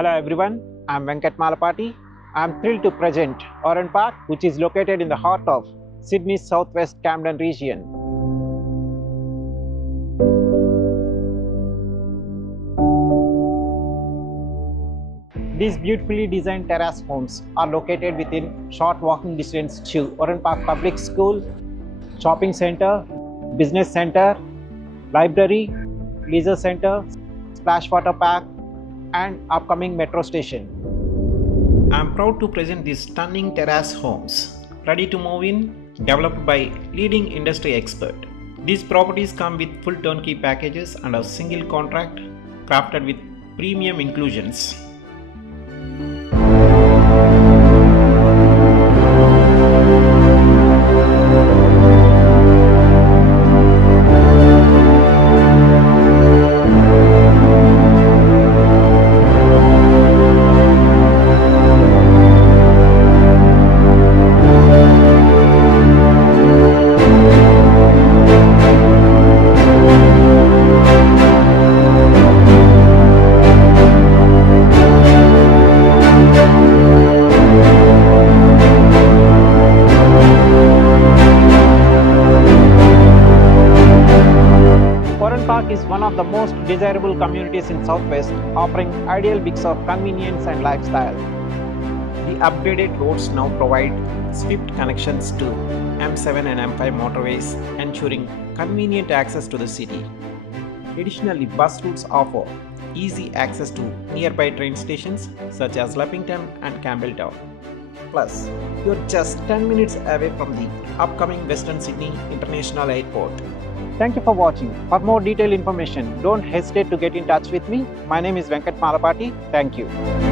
Hello everyone, I am Venkat Malapati. I am thrilled to present Oran Park, which is located in the heart of Sydney's southwest Camden region. These beautifully designed terrace homes are located within short walking distance to Oran Park Public School, shopping center, business center, library, leisure center, splash water park, and upcoming metro station. I am proud to present these stunning terrace homes, ready to move in, developed by leading industry expert. These properties come with full turnkey packages and a single contract crafted with premium inclusions. Oran Park is one of the most desirable communities in Southwest, offering ideal mix of convenience and lifestyle. The upgraded roads now provide swift connections to M7 and M5 motorways, ensuring convenient access to the city. Additionally, bus routes offer easy access to nearby train stations such as Leppington and Campbelltown. Plus, you're just 10 minutes away from the upcoming Western Sydney International Airport. Thank you for watching. For more detailed information, don't hesitate to get in touch with me. My name is Venkat Malapati. Thank you.